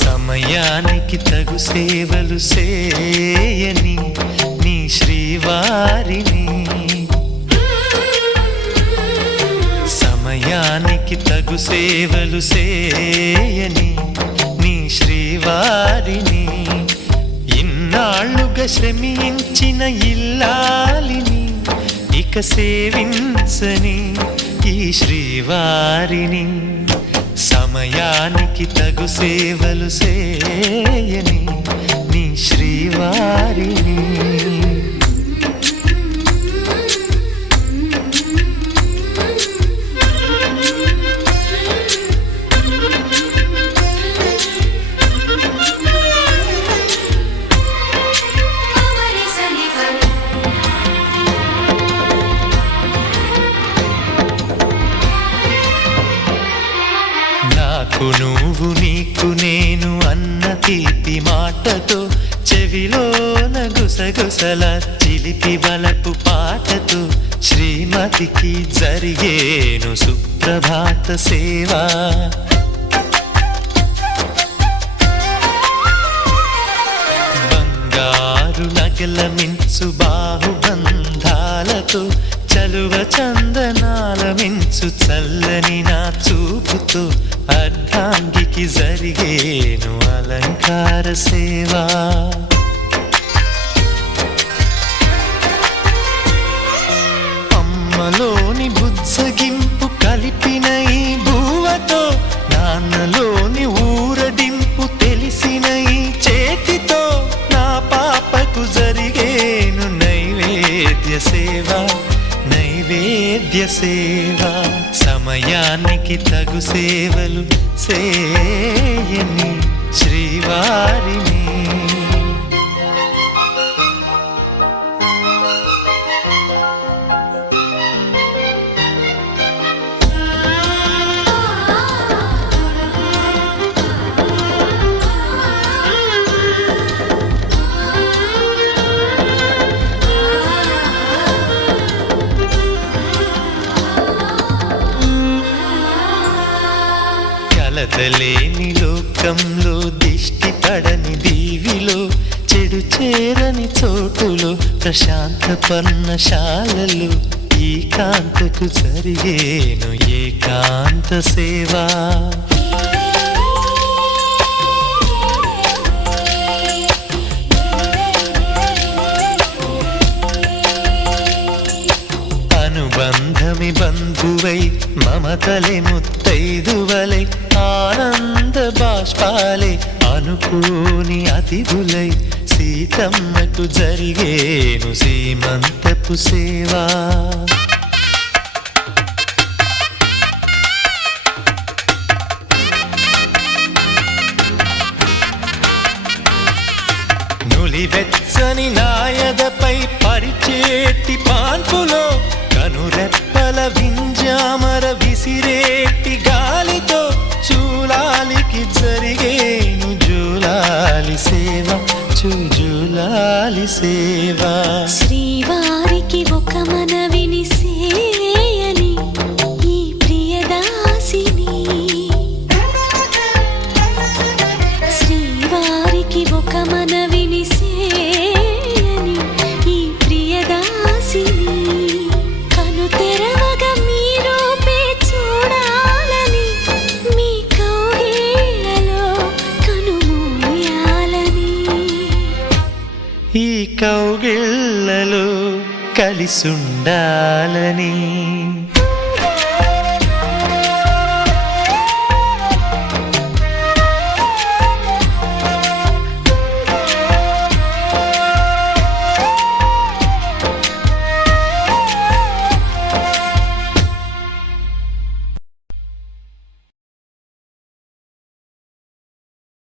సమయానికి తగు సేవలు చేయని నీ శ్రీవారిని, సమయానికి తగు సేవలు చేయని నీ శ్రీవారిని, ఇన్నాళ్ళుగా శ్రమించిన ఇల్లాలిని ఇక సేవించని ఈ శ్రీవారిని, సమయానికి తగు సేవలు చేయని నీ శ్రీవారిని. నాకు నువ్వు నీకు నేను అన్న తీపి మాటతో, చెవిలోన గుసగుసల చిలిపి వలపు పాటతో, శ్రీమతికి జరిగేను సుప్రభాత సేవా. బంగారు నగల మించు బాహుబంధాలతో, చలువ చందనాల మించు చల్లని నా చూపుతో, అర్ధాంగికి జరిగేను అలంకార సేవా. అమ్మలోని బుజ్జగింపు కలిపిన ఈ భూవతో, నాన్నలోని ఊరడింపు తెలిసిన ఈ చేతితో, నా పాపకు జరిగేను నైవేద్య సేవ, నైవేద్య సేవ. సమయానికి తగు సేవలు చేయని శ్రీవారిని. కలతలేని లోకంలో, దిష్టి పడని దీవిలో, చెడు చేరని చోటులో, ప్రశాంత పర్ణశాలలో, ఈ కాంతకు జరిగేను ఏకాంత సేవా. అనుబంధమి బంధువై, మమతలే ముత్తైదువలై, ఆనంద బాష్పాలే అనుకోని అతిథులై, సీతమ్మకు జరిగేను సీమంతపు సేవా. నులివెచ్చని నాయదపై పరిచేటి పాన్పులో, కనురెప్పల వింజామర విసిరేటి గాలితో, చూలాలికి జరిగేను జూలాలి సేవ, జూలాలి సేవ. శ్రీవారికి ఒక మనవిని సేయని ఈ ప్రియదాసిని, శ్రీవారికి ఒక మనవిని సేయని ఈ ప్రియదాసిని, కను తెరవగా మీ రూపే చూడాలని, మీ కౌగిళ్ళలో కనుమూయాలని, ఈ కౌగిళ్ళలో కలిసుండాలని.